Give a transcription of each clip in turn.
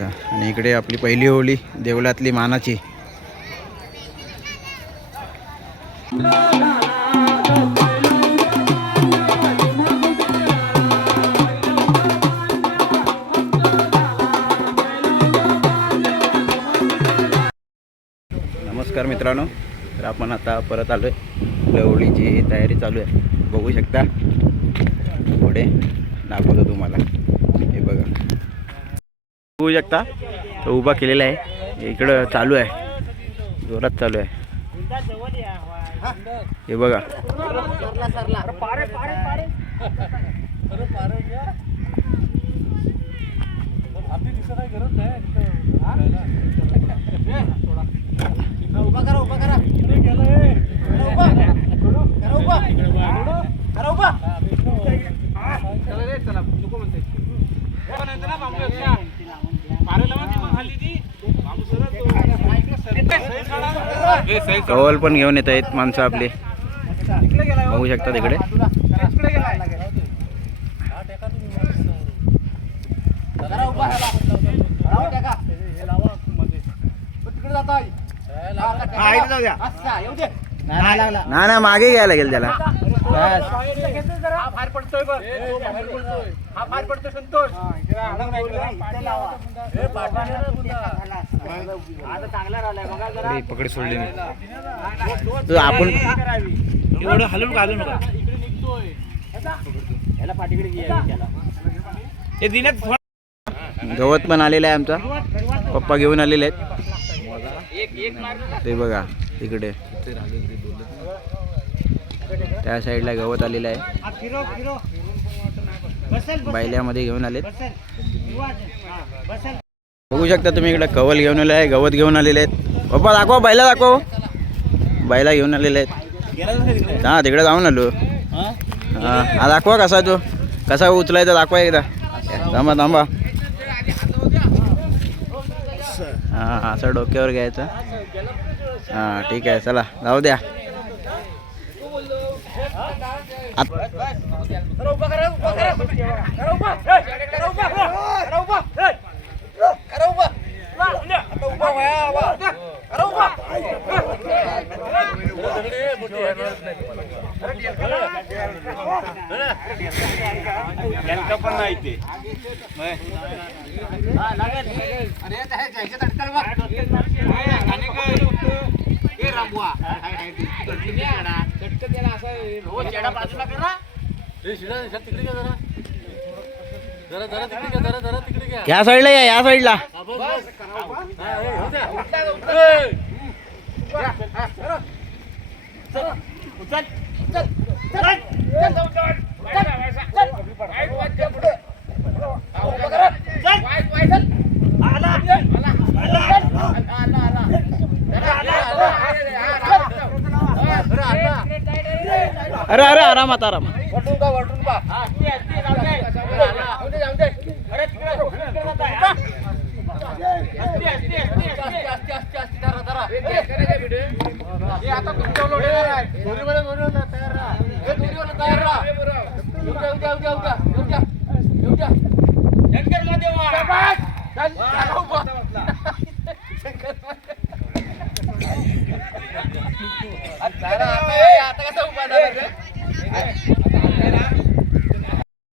अच्छा, आणि इकडे आपली पहिली होळी देवळातली मानाची. नमस्कार मित्रांनो, तर आपण आता परत आलो आहे. होळीची तयारी चालू आहे, बघू शकता. पुढे दाखवतो तुम्हाला. हे बघा, बघू शकता तो उभा केलेला आहे. इकडं चालू आहे, जोरात चालू आहे. हे बघा, कवल पण घेऊन येत आहेत माणसं आपली, बघू शकता तिकडे. ना ना मागे घ्यायला लागेल त्याला. पकडी सोडली तू, आपण एवढं हलून घालू नका. गवत पण आलेला आहे, आमचा पप्पा घेऊन आलेले आहेत. ते बघा तिकडे त्या साईडला गवत आलेलं आहे, बैल्यामध्ये घेऊन आलेत. बघू शकता तुम्ही, इकडे कवल घेऊन आले आहे, गवत घेऊन आलेले आहेत. पप्पा दाखवा, बैला दाखव. बैला घेऊन आलेले आहेत. हा, तिकडे जाऊन आलो. हा दाखवा कसा, तो कसा उचलायचा दाखवा एकदा. थांबा थांबा. हा, असं डोक्यावर घ्यायचं. हा ठीक आहे, चला जाऊ द्या. या साईडला या साईडला. अरे अरे आरामात आरामात.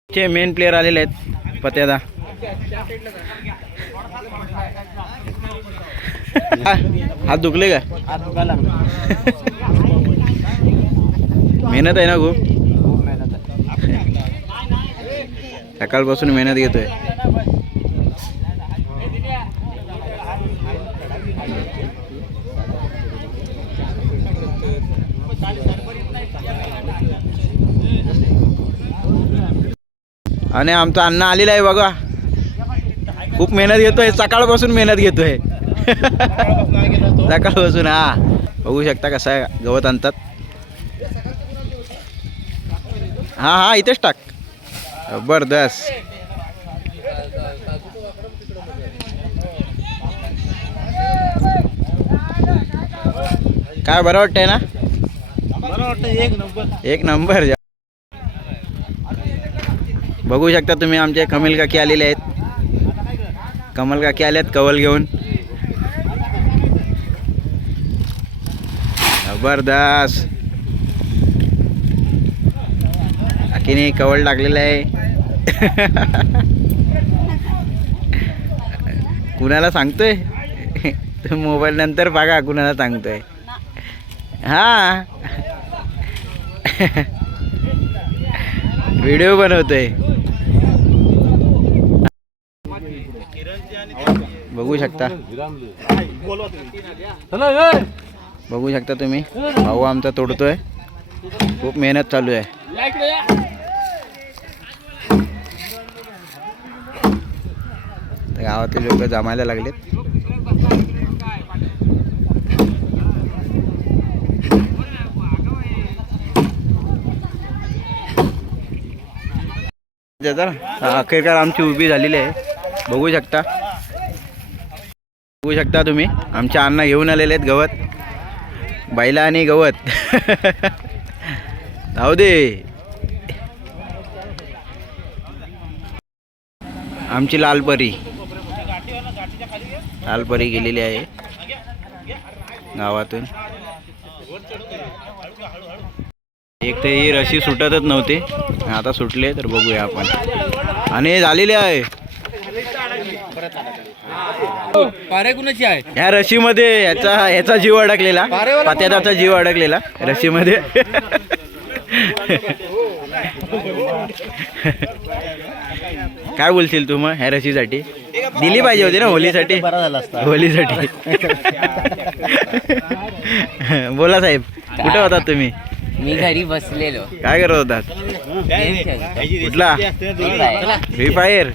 चे मेन प्लेयर आलेले आहेत पत्यादा. हात दुखले का? मेहनत आहे ना खूप. सकाळपासून मेहनत घेतोय. आणि आमचा अण्णा आलेला आहे बघा. खूप मेहनत घेतोय, सकाळपासून मेहनत घेतोय. सकाळपासून. हा बघू शकता कसं आहे, गवत आणतात. हा हा इथेच टाक. जबरदस्त. काय बरं वाटतंय ना? बरं वाटतंय, एक नंबर एक नंबर. बघू शकता तुम्ही, आमचे कमिल काकी आलेले आहेत. कमल काकी आल्यात कवल घेऊन. जबरदस्त. काकीने कवल टाकलेलं आहे. कुणाला सांगतोय? तू मोबाईल नंतर बघा कुणाला सांगतोय. हा. व्हिडिओ बनवतोय. बघू शकता. बघू शकता तुम्ही. भाऊ आमचा तोडतोय. खूप मेहनत चालू आहे. गावातील लोक जमायला लागलेत. अखेरकार आमची उभी झालेली आहे. बघू शकता. बघू शकता तुम्ही. आमच्या अण्णा घेऊन आलेले आहेत गवत. बैला आणि गवत. जाऊ दे. आमची लालपरी गेलेली आहे गावातून. एक तर ही रशी सुटतच नव्हती, आता सुटले. तर बघूया आपण. आणि झालेली आहे ह्या रशीमध्ये. ह्याचा जीव अडकलेला. पात्याचा जीव अडकलेला रशीमध्ये. काय बोलशील तू मग ह्या रशीसाठी? दिली पाहिजे होती ना होलीसाठी. होलीसाठी. बोला साहेब, कुठे होतात तुम्ही? मी घरी बसलेलो. काय करत होतात? कुठला? Free fire.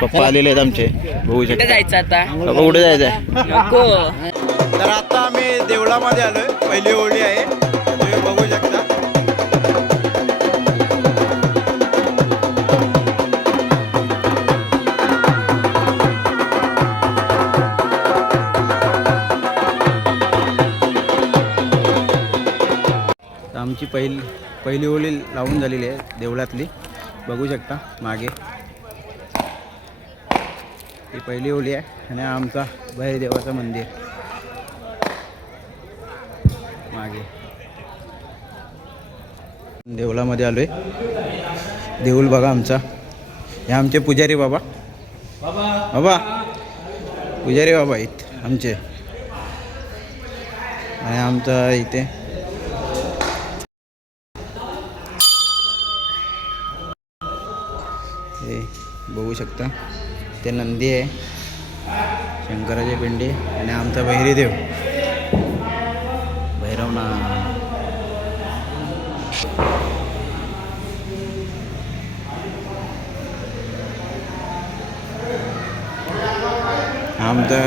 पप्पा आलेले आहेत आमचे. बघू शकता. जायचं आता? पप्पा कुठे जायचं आहे? नको. तर आता आम्ही देवळामध्ये आलोय. पहिली होळी आहे. तुम्ही बघू शकता. आमची पहिली होळी लावून झालेली आहे देवळातली. बघू शकता मागे. ही पहिली होळी आहे. आणि आमचा बैल देवाचं मंदिर मागे. देवळामध्ये आलोय. देऊळ बघा आमचा. हे आमचे पुजारी बाबा. बाबा पुजारी बाबा आहेत आमचे. आणि आमचा इथे हे बघू शकता. ते नंदी आहे, शंकराचे पिंडी. आणि आमचा भैरीदेव भैरवनाथ. आमचा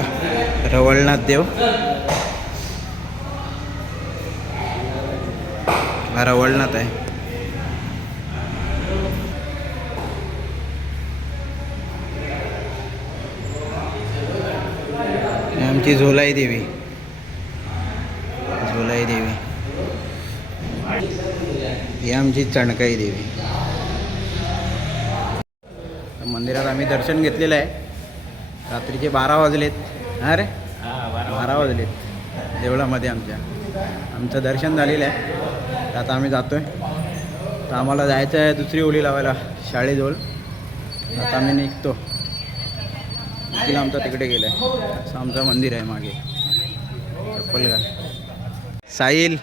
रवळनाथ देव. हा रवळनाथ आहे. आमची झोलाई देवी. झोलाई देवी. ही आमची चणकाई देवी. मंदिरात आम्ही दर्शन घेतलेलं आहे. रात्रीचे 12 वाजलेत. अरे 12 वाजलेत देवळामध्ये आमचं दर्शन झालेलं आहे. तर आता आम्ही जातो आहे. तर आम्हाला जायचं आहे दुसरी होळी लावायला शाळेजवळ. आता आम्ही निघतो. निखिल आमचा तिकडे गेला आहे. असं आमचं मंदिर आहे मागे. चप्पल का साहिल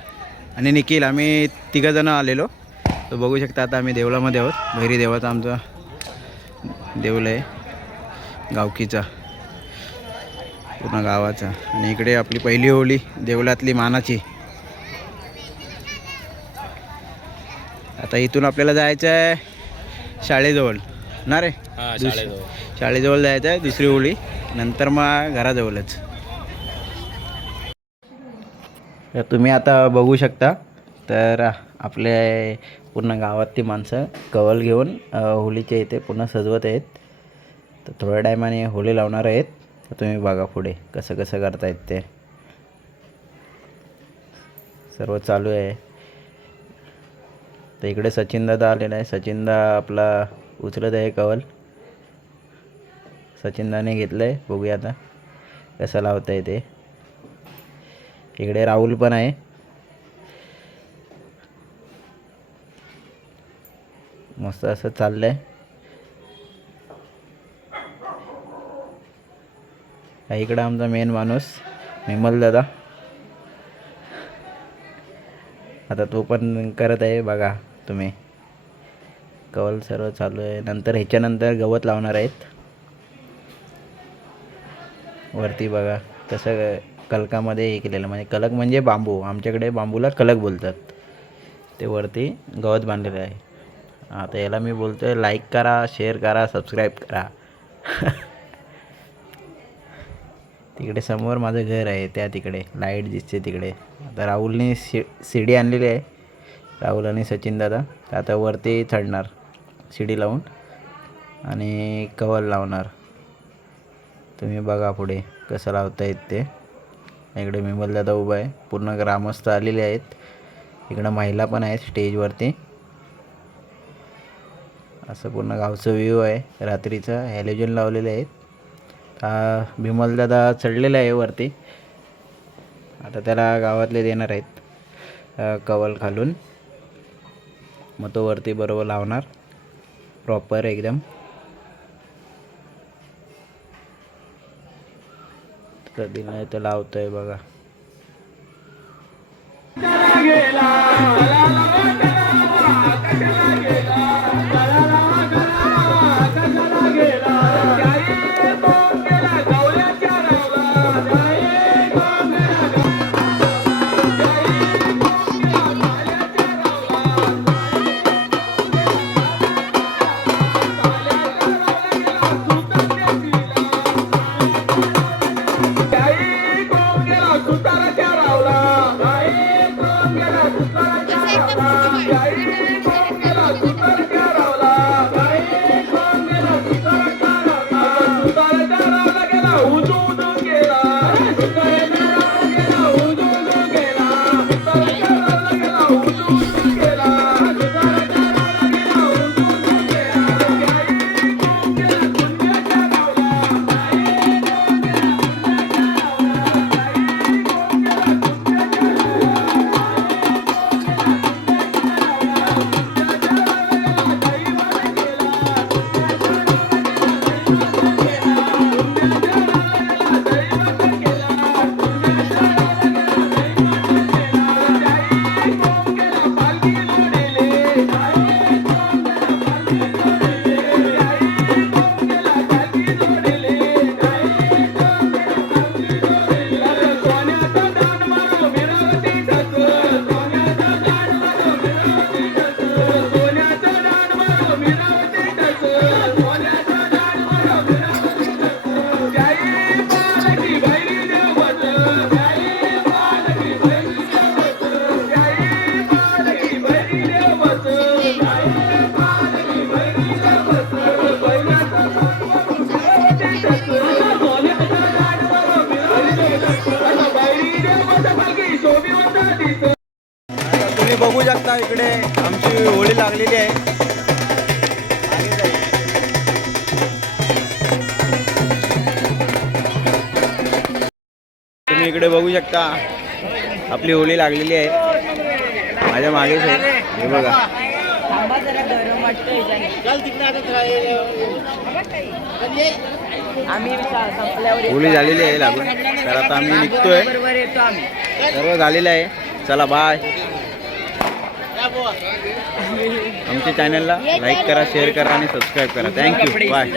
आणि निखिल आम्ही तिघंजणं आलेलो. तर बघू शकता आता आम्ही देवळामध्ये आहोत. भैरी देवाचा आमचा देऊळ आहे गावकीचा, पूर्ण गावाचा. आणि इकडे आपली पहिली होळी देवळातली मानाची. आता इथून आपल्याला जायचं आहे शाळेजवळ ना रे. शाळेजवळ जायचं आहे दुसरी होळी. नंतर मग घराजवळच. तुम्ही आता बघू शकता. तर आपले पूर्ण गावातली माणसं कवल घेऊन होळीच्या इथे पुन्हा सजवत आहेत. तर थोड्या टायमाने होळी लावणार आहेत. तर तुम्ही बघा पुढे कसं कसं करतायत ते. सर्व चालू आहे. तर इकडे सचिन दादा आलेला आहे. सचिन दा आपला उचलत आहे कवल. सचिनदाने घेतलं आहे, बघूया आता कसं लावता येते. इकडे राहुल पण आहे. मस्त असं चाललं आहे. इकडं आमचा मेन माणूस विमल दादा, आता तो पण करत आहे बघा तुम्ही. कवल सर्व चालू आहे. नंतर ह्याच्यानंतर गवत लावणार आहेत वरती. बघा कसं कलकामध्ये हे केलेलं, म्हणजे कलक म्हणजे बांबू, आमच्याकडे बांबूला कलक बोलतात. ते वरती गवत बांधलेलं आहे. आता याला मी बोलतो आहे लाईक करा, शेअर करा, सबस्क्राईब करा. तिकडे समोर माझं घर आहे, त्या तिकडे लाईट दिसते तिकडे. आता राहुलने शिडी आणलेली आहे, राहुल आणि सचिन दादा. आता वरती चढणार शिडी लावून आणि कवल लावणार. तुम्ही बघा पुढे कसं लावता येत ते. इकडे विमल दादा उभा आहे. पूर्ण ग्रामस्थ आलेले आहेत. इकडं महिला पण आहेत स्टेजवरती. असं पूर्ण गावचं व्ह्यू आहे रात्रीचं. हॅलोजन लावलेले आहेत. विमल दादा चढलेला आहे वरती. आता त्याला गावातले देणार आहेत कवल खालून. मग तो वरती बरोबर लावणार प्रॉपर एकदम. कधी नाही तर लावतोय बघा. तुम्ही बघू शकता इकडे आमची होळी लागलेली आहे. तुम्ही इकडे बघू शकता आपली होळी लागलेली आहे. माझ्या मागेच आहे हे बघा. होळी झालेली आहे लागून. तर आता आम्ही निघतोय. सर्व झालेलं आहे. चला बाय. आमच्या चॅनलला लाईक करा, शेअर करा आणि सबस्क्राईब करा. थँक्यू. बाय.